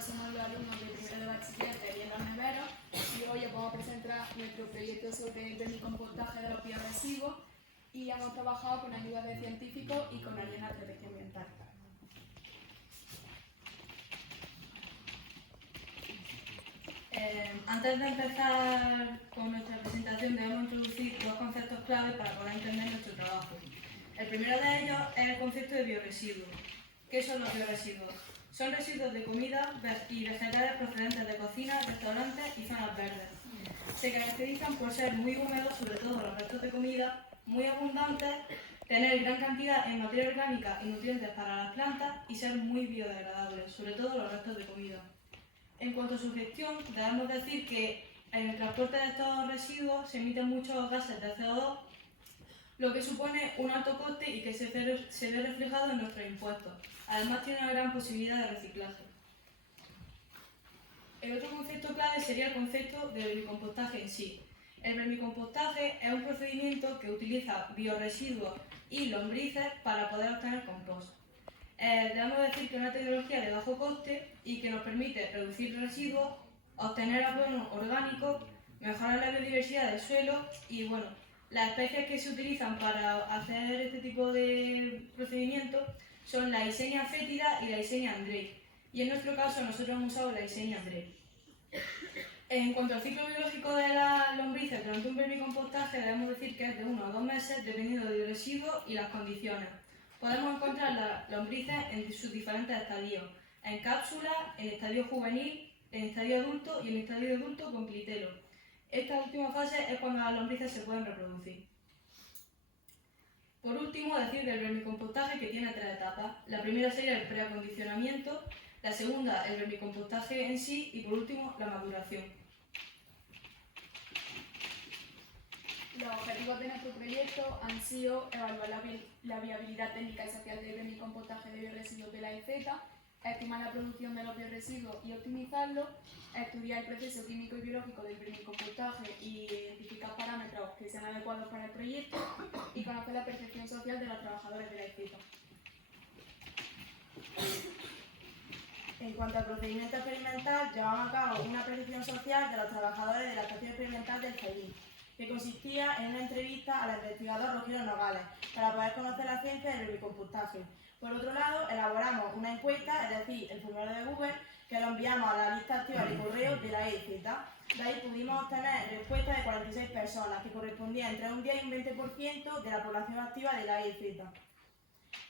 nosotros somos los alumnos de primero de bachiller de Ariel Nevero y hoy os vamos a presentar nuestro proyecto sobre el vermicompostaje de los bioresiduos y hemos trabajado con ayuda de científicos y con Ariel Protección Ambiental. Antes de empezar con nuestra presentación debemos introducir dos conceptos clave para poder entender nuestro trabajo. El primero de ellos es el concepto de bioresiduos. ¿Qué son los bioresiduos? Son residuos de comida y vegetales procedentes de cocinas, restaurantes y zonas verdes. Se caracterizan por ser muy húmedos, sobre todo los restos de comida, muy abundantes, tener gran cantidad en materia orgánica y nutrientes para las plantas y ser muy biodegradables, sobre todo los restos de comida. En cuanto a su gestión, debemos decir que en el transporte de estos residuos se emiten muchos gases de CO2, lo que supone un alto coste y que se ve reflejado en nuestros impuestos. Además, tiene una gran posibilidad de reciclaje. El otro concepto clave sería el concepto del vermicompostaje en sí. El vermicompostaje es un procedimiento que utiliza bioresiduos y lombrices para poder obtener compost. Debemos decir que es una tecnología de bajo coste y que nos permite reducir residuos, obtener abono orgánico, mejorar la biodiversidad del suelo y bueno, las especies que se utilizan para hacer este tipo de procedimientos son la Eisenia fétida y la Eisenia andrei. Y en nuestro caso nosotros hemos usado la Eisenia andrei. En cuanto al ciclo biológico de las lombrices durante un vermicompostaje, debemos decir que es de 1 a 2 meses dependiendo del residuo y las condiciones. Podemos encontrar las lombrices en sus diferentes estadios, en cápsula, en estadio juvenil, en estadio adulto y en estadio adulto con clitelo. Esta última fase es cuando las lombrices se pueden reproducir. Por último, decir del vermicompostaje que tiene 3 etapas. La primera sería el preacondicionamiento, la segunda el vermicompostaje en sí y por último la maduración. Los objetivos de nuestro proyecto han sido evaluar la viabilidad técnica y social del vermicompostaje de bioresiduos de la EZ, estimar la producción de los bioresiduos y optimizarlo, estudiar el proceso químico y biológico del vermicompostaje y identificar parámetros que sean adecuados para el proyecto y conocer la percepción social de los trabajadores de la EZ. En cuanto al procedimiento experimental, llevamos a cabo una percepción social de los trabajadores de la estación experimental del CEDIN, que consistía en una entrevista al investigador Rogelio Nogales para poder conocer la ciencia del vermicompostaje. Por otro lado, elaboramos una encuesta, es decir, el formulario de Google, que lo enviamos a la lista activa de correo de la EZ. De ahí pudimos obtener respuestas de 46 personas, que correspondían entre un 10 y un 20% de la población activa de la EZ.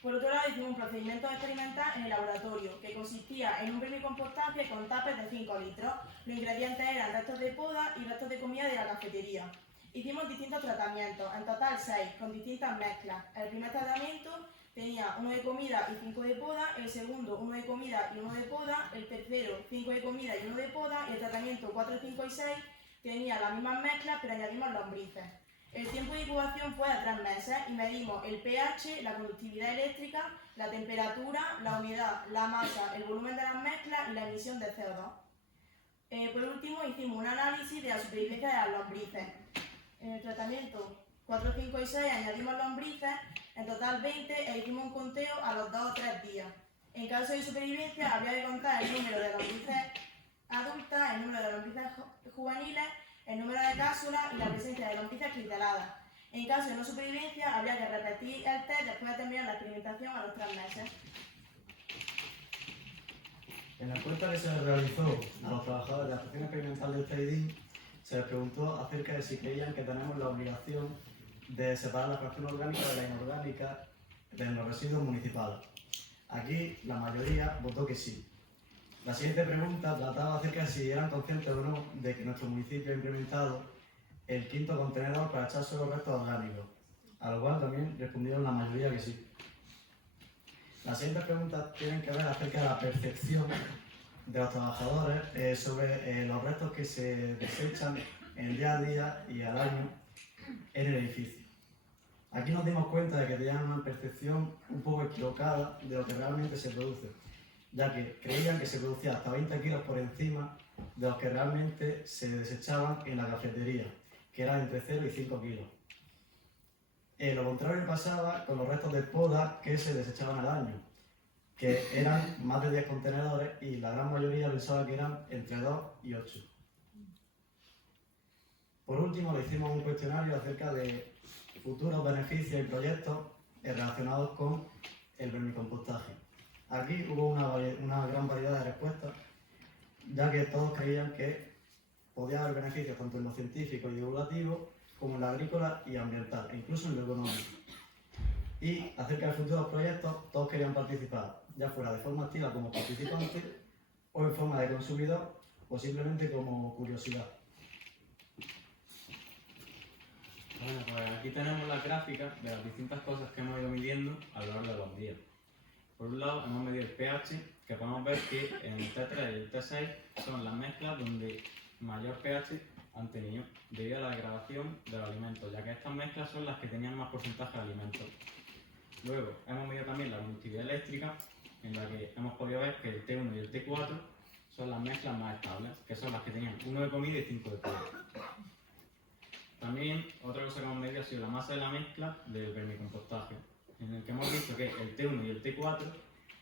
Por otro lado, hicimos un procedimiento experimental en el laboratorio, que consistía en un vermicompostaje con tapes de 5 litros. Los ingredientes eran restos de poda y restos de comida de la cafetería. Hicimos distintos tratamientos, en total 6, con distintas mezclas. El primer tratamiento tenía 1 de comida y 5 de poda, el segundo 1 de comida y 1 de poda, el tercero 5 de comida y 1 de poda, y el tratamiento 4, 5 y 6 tenía las mismas mezclas, pero añadimos lombrices. El tiempo de incubación fue de 3 meses y medimos el pH, la conductividad eléctrica, la temperatura, la humedad, la masa, el volumen de las mezclas y la emisión de CO2. Por último, hicimos un análisis de la supervivencia de las lombrices. En el tratamiento 4, 5 y 6 añadimos lombrices, en total 20, e hicimos un conteo a los 2 o 3 días. En caso de supervivencia, habría que contar el número de lombrices adultas, el número de lombrices juveniles, el número de cápsulas y la presencia de lombrices cliteladas. En caso de no supervivencia, habría que repetir el test después de terminar la experimentación a los 3 meses. En la encuesta que se realizó a los trabajadores de la estación experimental del CEDIN, se les preguntó acerca de si creían que tenemos la obligación de separar la fracción orgánica de la inorgánica de los residuos municipales. Aquí la mayoría votó que sí. La siguiente pregunta trataba acerca de si eran conscientes o no de que nuestro municipio ha implementado el 5.º contenedor para echar solo restos orgánicos, a lo cual también respondieron la mayoría que sí. Las siguientes preguntas tienen que ver acerca de la percepción de los trabajadores sobre los restos que se desechan en el día a día y al año en el edificio. Aquí nos dimos cuenta de que tenían una percepción un poco equivocada de lo que realmente se produce, ya que creían que se producía hasta 20 kilos por encima de los que realmente se desechaban en la cafetería, que eran entre 0 y 5 kilos. Lo contrario pasaba con los restos de poda que se desechaban al año, que eran más de 10 contenedores y la gran mayoría pensaba que eran entre 2 y 8. Por último, le hicimos un cuestionario acerca de futuros beneficios y proyectos relacionados con el vermicompostaje. Aquí hubo una gran variedad de respuestas, ya que todos creían que podía haber beneficios tanto en lo científico y divulgativo como en lo agrícola y ambiental, e incluso en lo económico. Y acerca de futuros proyectos, todos querían participar, ya fuera de forma activa como participante o en forma de consumidor o simplemente como curiosidad. Bueno, pues aquí tenemos las gráficas de las distintas cosas que hemos ido midiendo a lo largo de los días. Por un lado hemos medido el pH, que podemos ver que en el T3 y el T6 son las mezclas donde mayor pH han tenido, debido a la degradación de los alimentos, ya que estas mezclas son las que tenían más porcentaje de alimentos. Luego hemos medido también la conductividad eléctrica, en la que hemos podido ver que el T1 y el T4 son las mezclas más estables, que son las que tenían 1 de comida y 5 de poda. También otra cosa que hemos medido ha sido la masa de la mezcla del vermicompostaje, en el que hemos visto que el T1 y el T4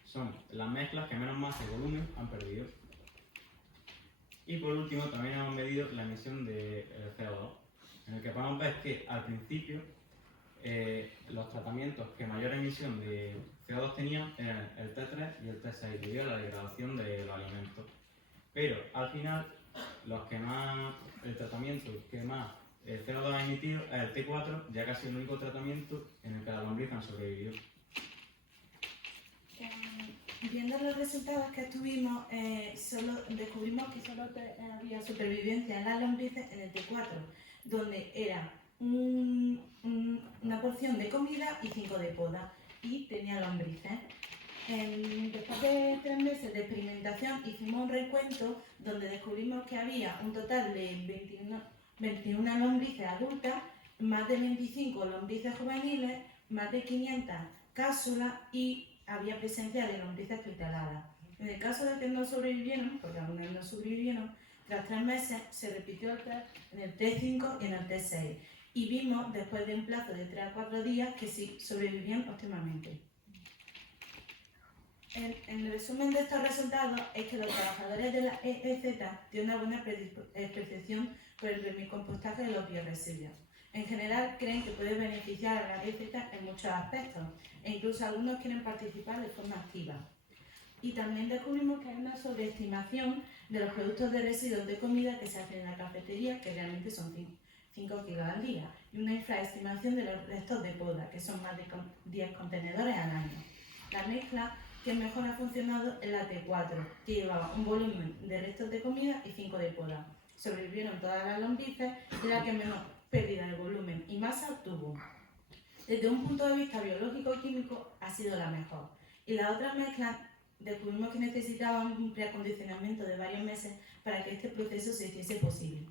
son las mezclas que menos masa y volumen han perdido. Y por último también hemos medido la emisión de CO2, en el que podemos ver que al principio los tratamientos que mayor emisión de CO2 tenían eran el T3 y el T6 debido a la degradación de los alimentos. Pero al final el tratamiento que más CO2 ha emitido es el T4, ya que ha sido el único tratamiento en el que las lombrices han sobrevivido. Viendo los resultados que tuvimos, descubrimos que solo había supervivencia en las lombrices en el T4, donde era una porción de comida y 5 de poda, y tenía lombrices. Después de 3 meses de experimentación hicimos un recuento donde descubrimos que había un total de 21 lombrices adultas, más de 25 lombrices juveniles, más de 500 cápsulas y había presencia de lombrices cristaladas. En el caso de que no sobrevivieron, porque algunas no sobrevivieron, tras 3 meses se repitió el test en el T5 y en el T6 y vimos después de un plazo de 3 a 4 días que sí sobrevivían óptimamente. El resumen de estos resultados es que los trabajadores de la EEZ tienen una buena percepción por el vermicompostaje de los biorresiduos. En general creen que puede beneficiar a la EEZ en muchos aspectos e incluso algunos quieren participar de forma activa. Y también descubrimos que hay una sobreestimación de los productos de residuos de comida que se hacen en la cafetería, que realmente son 5 kilos al día, y una infraestimación de los restos de poda, que son más de 10 contenedores al año. La mezcla que mejor ha funcionado es la T4, que llevaba un volumen de restos de comida y 5 de poda. Sobrevivieron todas las lombrices, de la que menos pérdida de volumen y masa tuvo. Desde un punto de vista biológico y químico ha sido la mejor. Y las otras mezclas descubrimos que necesitaban un preacondicionamiento de varios meses para que este proceso se hiciese posible.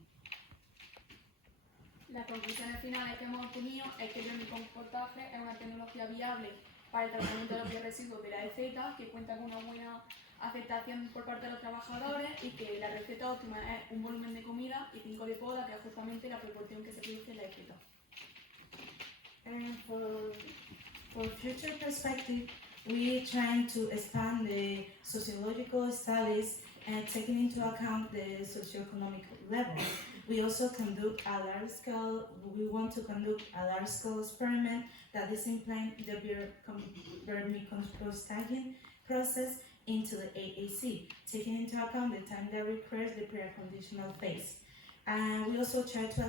Las conclusiones finales que hemos obtenido es que el vermicompostaje es una tecnología viable para el tratamiento de los biorresiduos de la EZ, que cuenta con una buena aceptación por parte de los trabajadores y que la receta óptima es un volumen de comida y 5 de poda, que es justamente la proporción que se produce en la EZ. For future perspective, we trying to expand the sociological studies and taking into account the socioeconomic level. We also conduct a large-scale. We want to conduct a large-scale experiment that is implant the vermicomposting process into the AAC, taking into account the time that requires the preconditional phase. And we also try to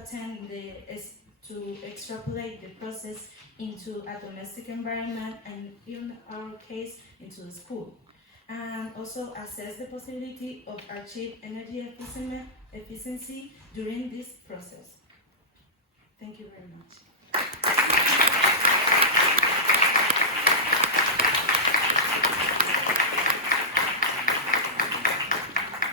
to extrapolate the process into a domestic environment and, in our case, into the school. And also assess the possibility of achieve energy efficiency during this process. Thank you very much.